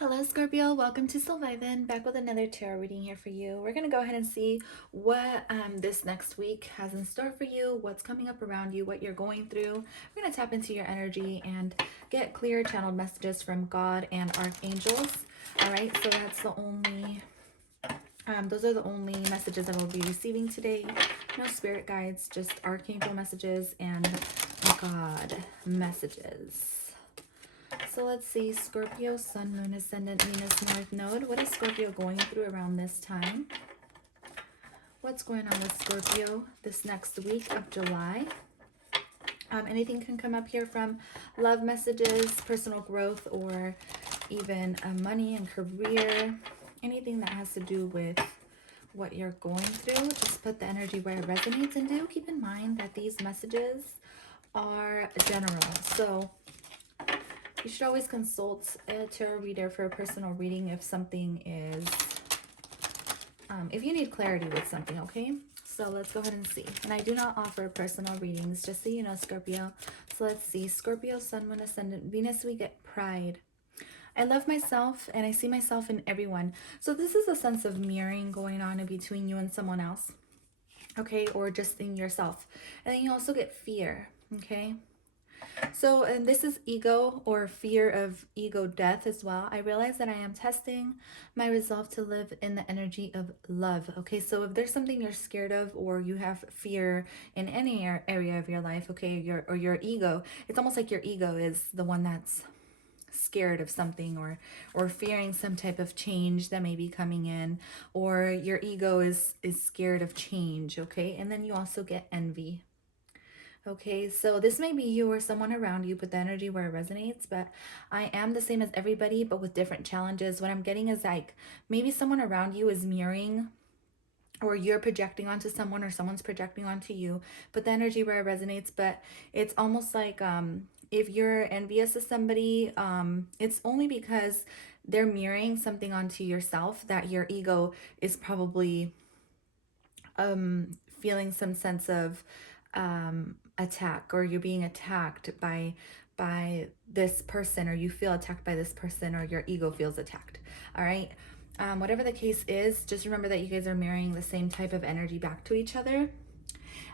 Hello Scorpio, welcome to Survivin', back with another tarot reading here for you. We're going to go ahead and see what this next week has in store for you, what's coming up around you, what you're going through. We're going to tap into your energy and get clear channeled messages from God and archangels. All right, so that's the only, those are the only messages I will be receiving today. No spirit guides, just archangel messages and God messages. So let's see, Scorpio, Sun, Moon, Ascendant, Venus, North Node. What is Scorpio going through around this time? What's going on with Scorpio this next week of July? Anything can come up here from love messages, personal growth, or even money and career. Anything that has to do with what you're going through. Just put the energy where it resonates, and do keep in mind that these messages are general. So you should always consult a tarot reader for a personal reading if something is, if you need clarity with something, okay? So let's go ahead and see. And I do not offer personal readings, just so you know, Scorpio. So let's see. Scorpio, Sun, Moon, Ascendant, Venus, we get pride. I love myself and I see myself in everyone. So this is a sense of mirroring going on in between you and someone else, okay? Or just in yourself. And then you also get fear, okay? So, and this is ego or fear of ego death as well. I realize that I am testing my resolve to live in the energy of love. Okay, so if there's something you're scared of or you have fear in any area of your life, okay, your ego, it's almost like your ego is the one that's scared of something or fearing some type of change that may be coming in, or your ego is scared of change, okay? And then you also get envy. Okay, so this may be you or someone around you, put the energy where it resonates, but I am the same as everybody, but with different challenges. What I'm getting is like maybe someone around you is mirroring, or you're projecting onto someone or someone's projecting onto you, put the energy where it resonates. But it's almost like if you're envious of somebody, it's only because they're mirroring something onto yourself that your ego is probably feeling some sense of attack, or you're being attacked by this person, or you feel attacked by this person, or your ego feels attacked. All right, whatever the case is, just remember that you guys are mirroring the same type of energy back to each other.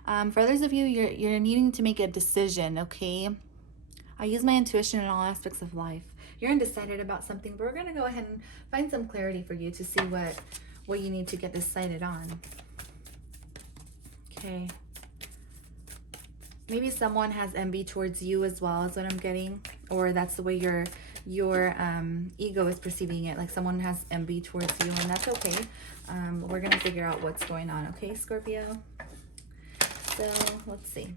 For others of you, you're needing to make a decision, okay? I use my intuition in all aspects of life. You're undecided about something, but we're going to go ahead and find some clarity for you to see what you need to get decided on. Okay. Maybe someone has envy towards you as well, is what I'm getting, or that's the way your ego is perceiving it, like someone has envy towards you, and that's okay. We're gonna figure out what's going on, okay, Scorpio? So let's see.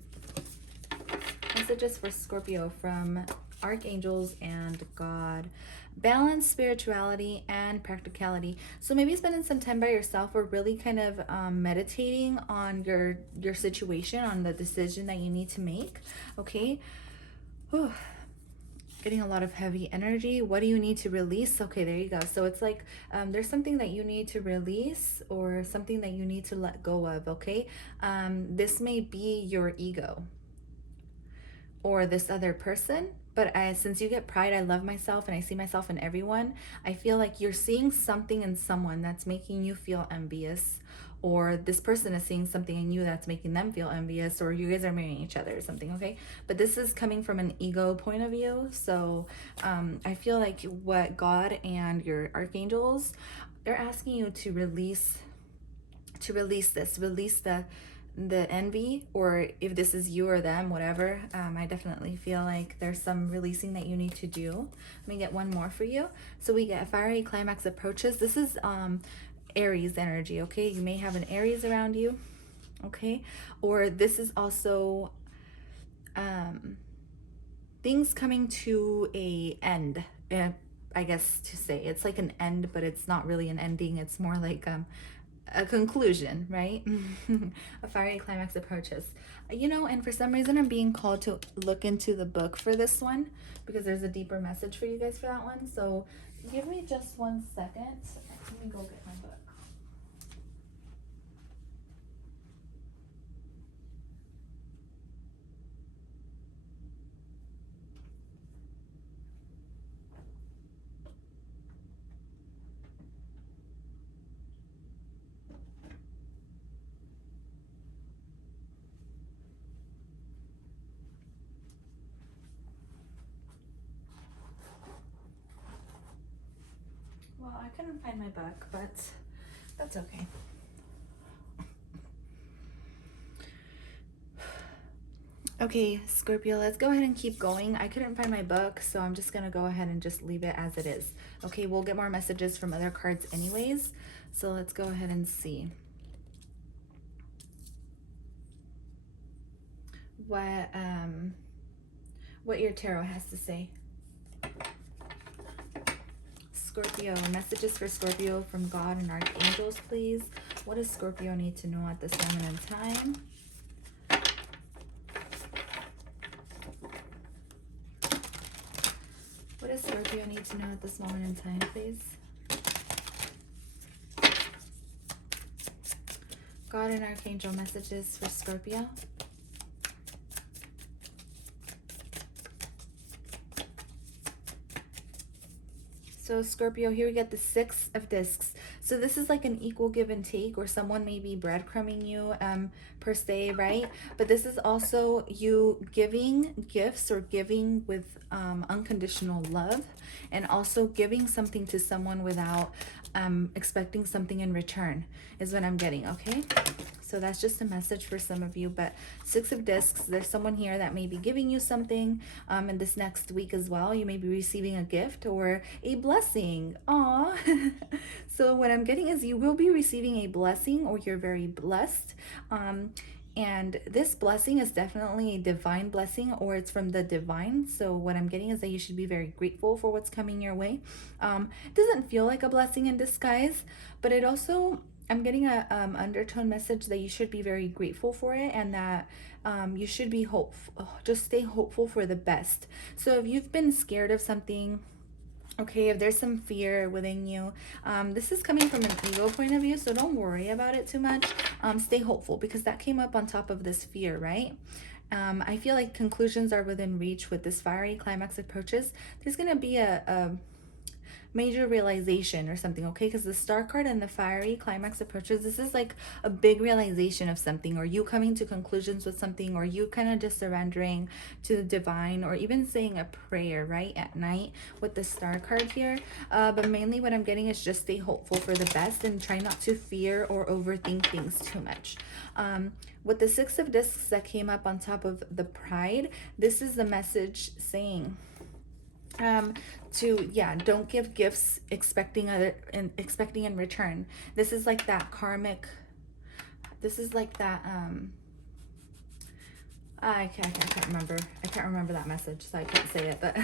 Messages for Scorpio from archangels and God. Balance, spirituality, and practicality. So maybe spending some time by yourself, or really kind of meditating on your situation, on the decision that you need to make. Okay. Whew. Getting a lot of heavy energy. What do you need to release? Okay, there you go. So it's like there's something that you need to release, or something that you need to let go of. Okay. This may be your ego or this other person, but since you get pride, I love myself and I see myself in everyone, I feel like you're seeing something in someone that's making you feel envious, or this person is seeing something in you that's making them feel envious, or you guys are marrying each other or something, okay? But this is coming from an ego point of view. So I feel like what God and your archangels, they're asking you to release this, release the envy, or if this is you or them, whatever. I definitely feel like there's some releasing that you need to do. Let me get one more for you. So we get fiery climax approaches. This is Aries energy, okay? You may have an Aries around you, okay? Or this is also things coming to a end, I guess to say. It's like an end, but it's not really an ending. It's more like a conclusion, right? A fiery climax approaches. You know, and for some reason I'm being called to look into the book for this one, because there's a deeper message for you guys for that one. So give me just 1 second. Let me go get my book. couldn't find my book, but that's okay. Okay, Scorpio, let's go ahead and keep going. I couldn't find my book, so I'm just going to go ahead and just leave it as it is. Okay, we'll get more messages from other cards anyways, so let's go ahead and see what your tarot has to say. Scorpio, messages for Scorpio from God and archangels, please. What does Scorpio need to know at this moment in time? What does Scorpio need to know at this moment in time, please? God and archangel messages for Scorpio. So Scorpio, here we get the 6 of discs. So this is like an equal give and take, or someone may be breadcrumbing you per se, right? But this is also you giving gifts or giving with unconditional love, and also giving something to someone without expecting something in return is what I'm getting, okay? So that's just a message for some of you. But 6 of discs, there's someone here that may be giving you something in this next week as well. You may be receiving a gift or a blessing. Aw. So what I'm getting is you will be receiving a blessing, or you're very blessed. And this blessing is definitely a divine blessing, or it's from the divine. So what I'm getting is that you should be very grateful for what's coming your way. It doesn't feel like a blessing in disguise, but it also, I'm getting a undertone message that you should be very grateful for it, and that you should be hopeful. Just stay hopeful for the best. So if you've been scared of something, okay, if there's some fear within you, this is coming from an ego point of view, so don't worry about it too much. Stay hopeful, because that came up on top of this fear, right? I feel like conclusions are within reach with this fiery climax approaches. There's going to be a major realization or something, okay? Because the star card and the fiery climax approaches, this is like a big realization of something, or you coming to conclusions with something, or you kind of just surrendering to the divine, or even saying a prayer right at night with the star card here. But mainly what I'm getting is just stay hopeful for the best, and try not to fear or overthink things too much. With the 6 of discs that came up on top of the pride, this is the message saying don't give gifts expecting in return. This is like that karmic, this is like that I can't remember that message, so I can't say it, but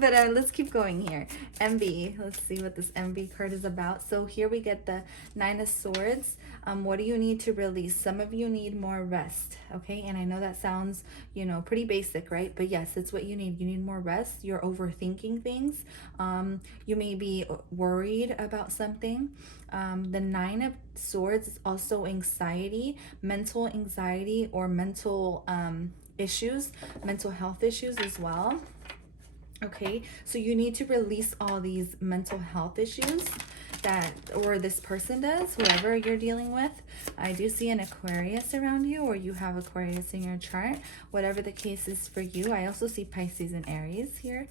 but let's keep going here. Envy, let's see what this envy card is about. So here we get the 9 of Swords. What do you need to release? Some of you need more rest, okay? And I know that sounds, you know, pretty basic, right? But yes, it's what you need. You need more rest. You're overthinking things. You may be worried about something. The 9 of Swords is also anxiety, mental anxiety, or mental issues, mental health issues as well. Okay, so you need to release all these mental health issues that, or this person does, whoever you're dealing with. I do see an Aquarius around you, or you have Aquarius in your chart, whatever the case is for you. I also see Pisces and Aries here.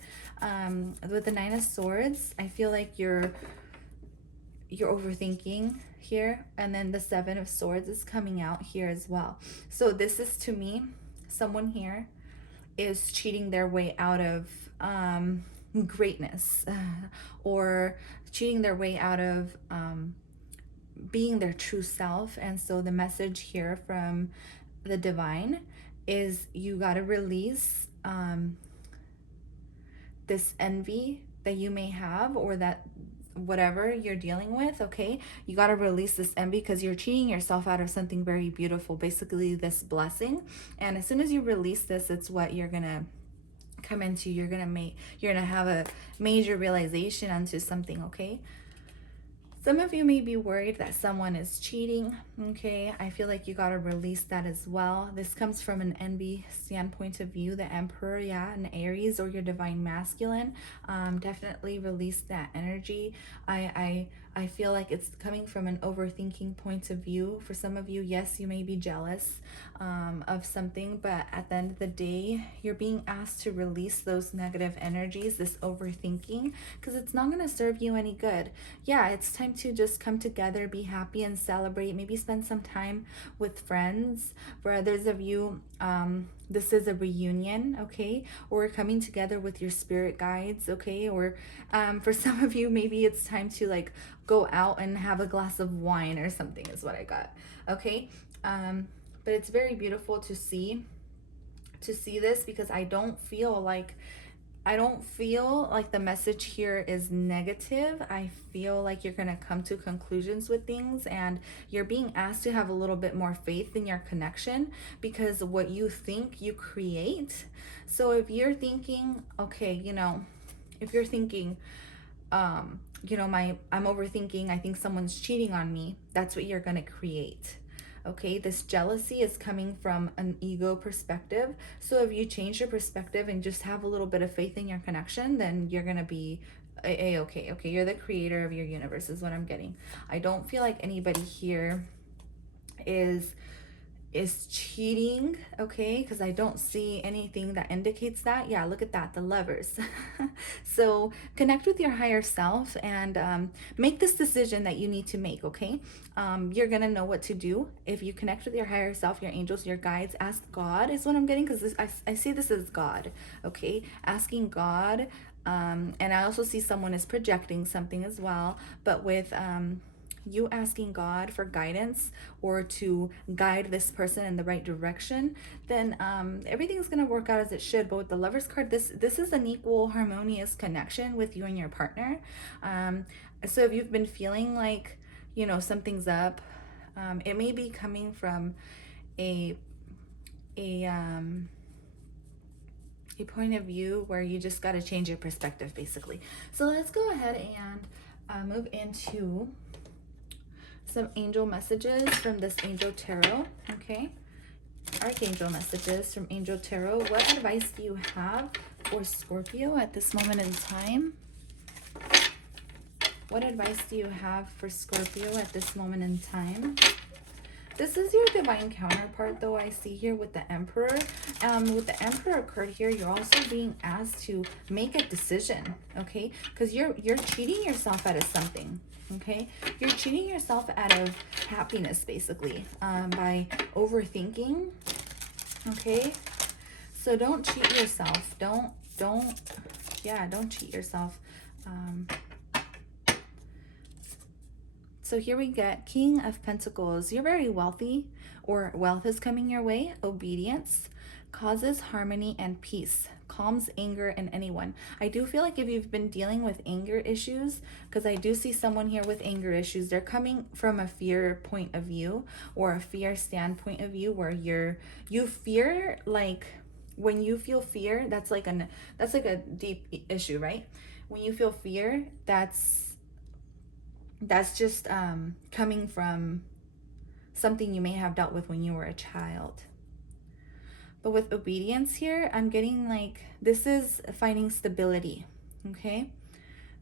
With the 9 of Swords, I feel like you're overthinking here, and then the 7 of Swords is coming out here as well. So this is, to me, someone here is cheating their way out of greatness, or cheating their way out of being their true self. And so the message here from the divine is you got to release this envy that you may have, or that whatever you're dealing with, okay? You got to release this envy, because you're cheating yourself out of something very beautiful, basically this blessing. And as soon as you release this, it's what you're gonna come into. You're gonna have a major realization onto something, okay? Some of you may be worried that someone is cheating, okay? I feel like you got to release that as well. This comes from an envy standpoint of view, the Emperor, yeah, an Aries or your divine masculine. Definitely release that energy. I feel like it's coming from an overthinking point of view. For some of you, yes, you may be jealous of something, but at the end of the day, you're being asked to release those negative energies, this overthinking, because it's not going to serve you any good. Yeah, it's time to just come together, be happy, and celebrate. Maybe spend some time with friends. For others of you, this is a reunion, okay? Or coming together with your spirit guides, okay? Or for some of you, maybe it's time to like go out and have a glass of wine or something is what I got, okay? But it's very beautiful to see this, because I don't feel like the message here is negative. I feel like you're going to come to conclusions with things, and you're being asked to have a little bit more faith in your connection, because what you think you create. So if you're thinking, okay, if you're thinking, I'm overthinking, I think someone's cheating on me, that's what you're going to create. Okay, this jealousy is coming from an ego perspective. So if you change your perspective and just have a little bit of faith in your connection, then you're going to be okay. Okay, you're the creator of your universe is what I'm getting. I don't feel like anybody here is cheating, okay? Because I don't see anything that indicates that. Yeah, look at that, the Lovers. So connect with your higher self and make this decision that you need to make, okay? You're gonna know what to do if you connect with your higher self, your angels, your guides. Ask God is what I'm getting, because I see this as God, okay? Asking God, and I also see someone is projecting something as well, but with you asking God for guidance or to guide this person in the right direction, then everything's going to work out as it should. But with the Lovers card, this is an equal, harmonious connection with you and your partner. So if you've been feeling like, something's up, it may be coming from a point of view where you just got to change your perspective, basically. So let's go ahead and move into some angel messages from this Angel Tarot, okay? Archangel messages from Angel Tarot. What advice do you have for Scorpio at this moment in time? What advice do you have for Scorpio at this moment in time? This is your divine counterpart, though, I see here with the Emperor. With the Emperor card here, you're also being asked to make a decision, okay? Because you're cheating yourself out of something, okay? You're cheating yourself out of happiness, basically, by overthinking, okay? So don't cheat yourself. Don't cheat yourself. So here we get King of Pentacles. You're very wealthy, or wealth is coming your way. Obedience causes harmony and peace, calms anger in anyone. I do feel like if you've been dealing with anger issues, because I do see someone here with anger issues, they're coming from a fear point of view or a fear standpoint of view, where you fear, like when you feel fear, that's like a deep issue, right? When you feel fear, that's just coming from something you may have dealt with when you were a child. But with obedience here, I'm getting like, this is finding stability, okay?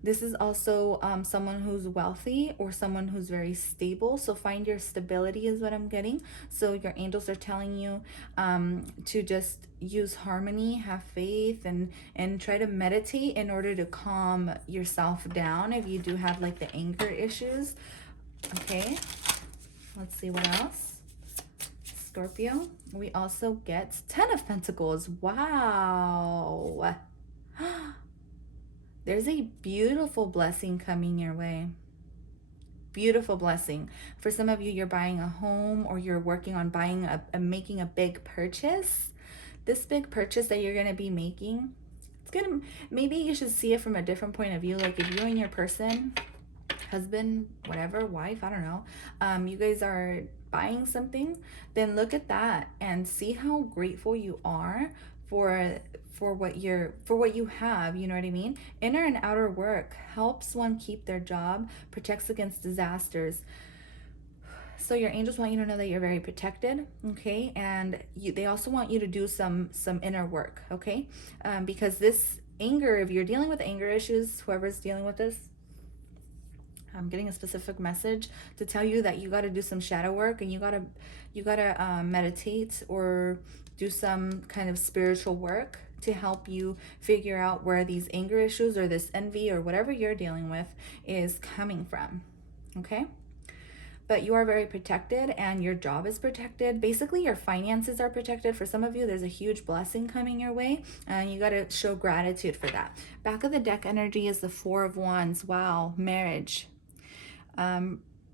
This is also someone who's wealthy or someone who's very stable. So find your stability is what I'm getting. So your angels are telling you to just use harmony, have faith, and try to meditate in order to calm yourself down if you do have like the anger issues. Okay, let's see what else. Scorpio, we also get 10 of Pentacles. Wow. There's a beautiful blessing coming your way. Beautiful blessing. For some of you, you're buying a home, or you're working on buying making a big purchase. This big purchase that you're going to be making, maybe you should see it from a different point of view. Like if you and your person, husband, whatever, wife, I don't know, you guys are buying something, then look at that and see how grateful you are for for what you have, you know what I mean? Inner and outer work helps one keep their job, protects against disasters. So your angels want you to know that you're very protected, okay? And they also want you to do some inner work, okay? Because this anger, if you're dealing with anger issues, whoever's dealing with this, I'm getting a specific message to tell you that you got to do some shadow work, and you gotta meditate or do some kind of spiritual work to help you figure out where these anger issues or this envy or whatever you're dealing with is coming from, okay? But you are very protected, and your job is protected. Basically, your finances are protected. For some of you, there's a huge blessing coming your way, and you got to show gratitude for that. Back of the deck energy is the Four of Wands. Wow, marriage.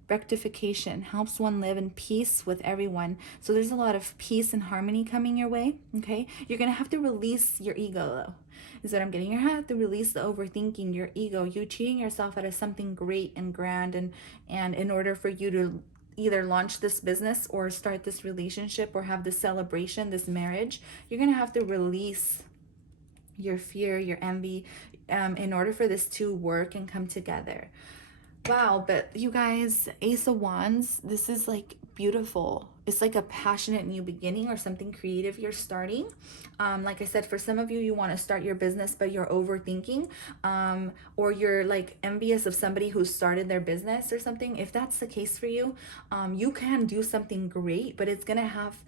Rectification helps one live in peace with everyone. So there's a lot of peace and harmony coming your way, okay? You're going to have to release your ego, though, is what I'm getting. You're going to have to release the overthinking, your ego. You cheating yourself out of something great and grand, and in order for you to either launch this business or start this relationship or have this celebration, this marriage, you're going to have to release your fear, your envy, in order for this to work and come together. Wow, but you guys, Ace of Wands, this is like beautiful. It's like a passionate new beginning or something creative you're starting. Like I said, for some of you, you want to start your business, but you're overthinking, or you're like envious of somebody who started their business or something. If that's the case for you, you can do something great, but you're gonna have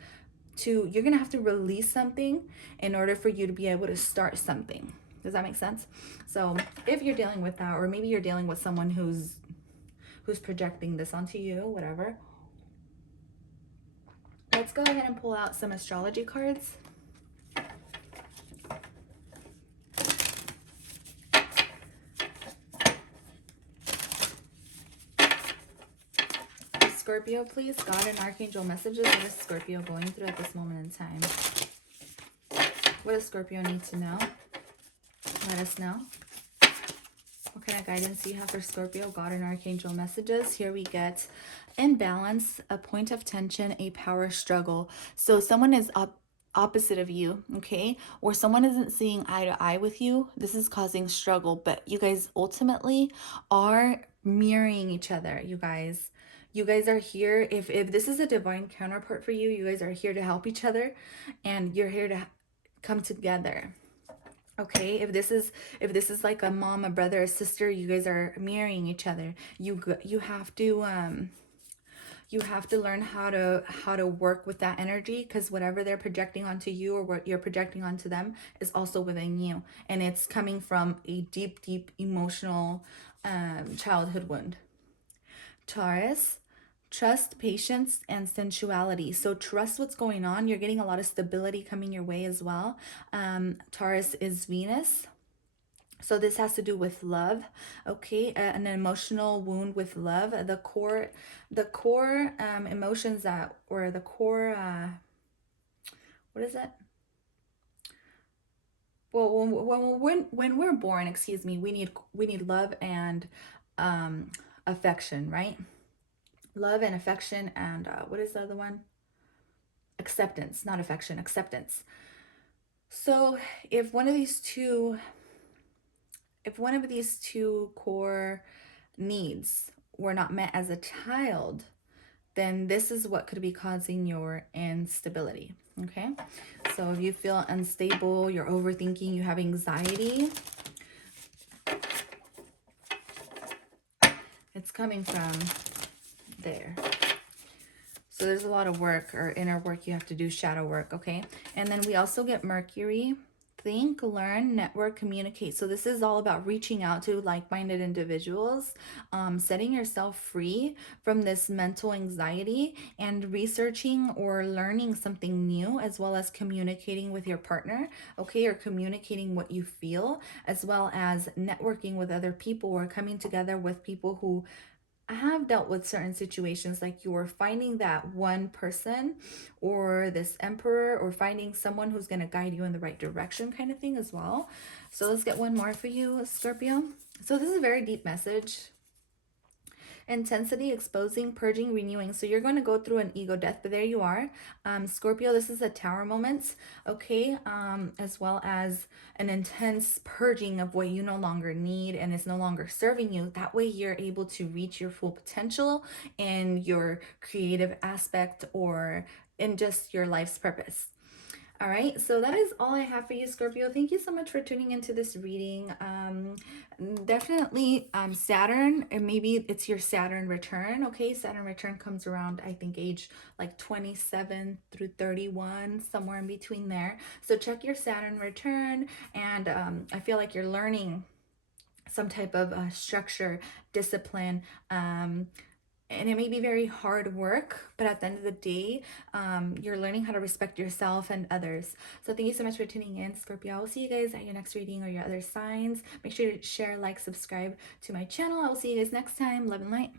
to release something in order for you to be able to start something. Does that make sense? So if you're dealing with that, or maybe you're dealing with someone who's projecting this onto you, whatever. Let's go ahead and pull out some astrology cards. Scorpio, please. God and Archangel messages. What is Scorpio going through at this moment in time? What does Scorpio need to know? Let us know. What kind of guidance do you have for Scorpio? God and Archangel messages. Here we get imbalance, a point of tension, a power struggle. So someone is opposite of you, okay? Or someone isn't seeing eye to eye with you. This is causing struggle, but you guys ultimately are mirroring each other, you guys. You guys are here. If this is a divine counterpart for you, you guys are here to help each other, and you're here to come together. Okay, if this is like a mom, a brother, a sister, you guys are mirroring each other. You have to learn how to work with that energy, because whatever they're projecting onto you or what you're projecting onto them is also within you, and it's coming from a deep emotional childhood wound. Taurus, trust, patience, and sensuality. So trust what's going on. You're getting a lot of stability coming your way as well. Taurus is Venus. So this has to do with love, okay? An emotional wound with love. The core emotions that, or the core, what is it? Well, when we're born, excuse me, we need love and affection, right? Love and affection, and what is the other one? Acceptance, not affection, acceptance. So if one of these two core needs were not met as a child, then this is what could be causing your instability, okay? So if you feel unstable, you're overthinking, you have anxiety, it's coming from there. So there's a lot of work, or inner work you have to do, shadow work, okay? And then we also get Mercury. Think, learn, network, communicate. So this is all about reaching out to like-minded individuals, setting yourself free from this mental anxiety, and researching or learning something new, as well as communicating with your partner, okay? Or communicating what you feel, as well as networking with other people, or coming together with people who have dealt with certain situations, like you're finding that one person or this emperor, or finding someone who's going to guide you in the right direction, kind of thing as well. So let's get one more for you, Scorpio. So this is a very deep message. intensity, exposing, purging, renewing. So you're going to go through an ego death, but there you are. Scorpio, this is a tower moment, okay? As well as an intense purging of what you no longer need and is no longer serving you. That way you're able to reach your full potential in your creative aspect or in just your life's purpose. All right, so that is all I have for you, Scorpio. Thank you so much for tuning into this reading. Definitely Saturn, and maybe it's your Saturn return. Okay, Saturn return comes around, I think, age like 27 through 31, somewhere in between there. So check your Saturn return, and I feel like you're learning some type of structure, discipline, and it may be very hard work, but at the end of the day, you're learning how to respect yourself and others. So thank you so much for tuning in, Scorpio. I will see you guys at your next reading or your other signs. Make sure to share, like, subscribe to my channel. I will see you guys next time. Love and light.